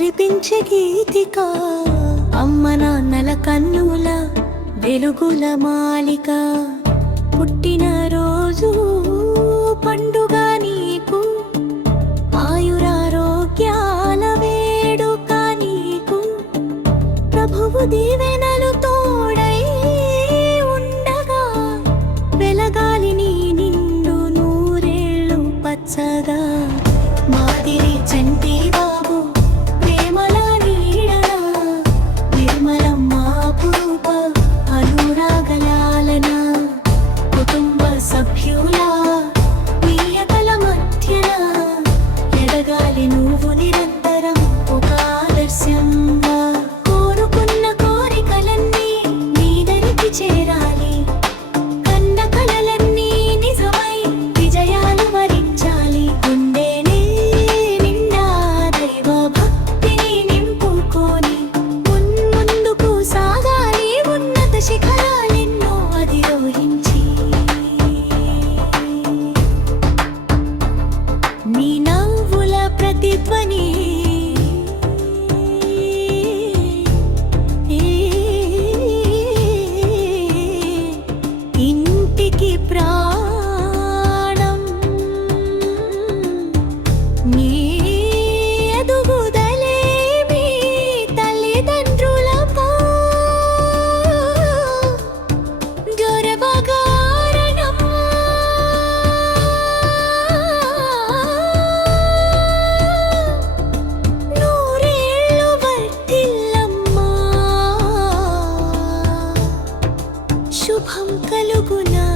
మురిపించే గీతిక అమ్మ నాన్నల కన్నుల వెలుగుల మాలిక పుట్టిన రోజు పండుగ నీకు ఆయురారోగ్యాల వేడుక నీకు ప్రభువు దీవెనలు తోడై ఉండగా వెలగాలి నీ నిండు నూరేళ్ళు పచ్చగా మాదిరి చంటి బాబు ప్రేమల నీడన నిర్మలమ్మ పురుప అనురాగలాలన కుటుంబ సభ్యుల ప్రియతల మధ్యన ఎదగాలి నువ్వు నిరంతరం ఒక ఆదర్శంగా కోరుకున్న కోరికలన్నీ నీ దరికి చేరాలి కన్న కలలన్నీ నిజమై విజయాలు వరించాలి గుండెనే నిండా దైవ భక్తిని నింపుకొని ముందుకు సాగాలి ఉన్నత శిఖరాలెన్నో అధిరోహించి నీ నవ్వుల ప్రతిధ్వని ఇంటికి ప్రాణం నీ ఎదుగుదలే మీ తల్లిదండ్రులపై గర్వకారణం నూరేళ్ళు వర్ధిల్లమ్మా శుభం కలుగునా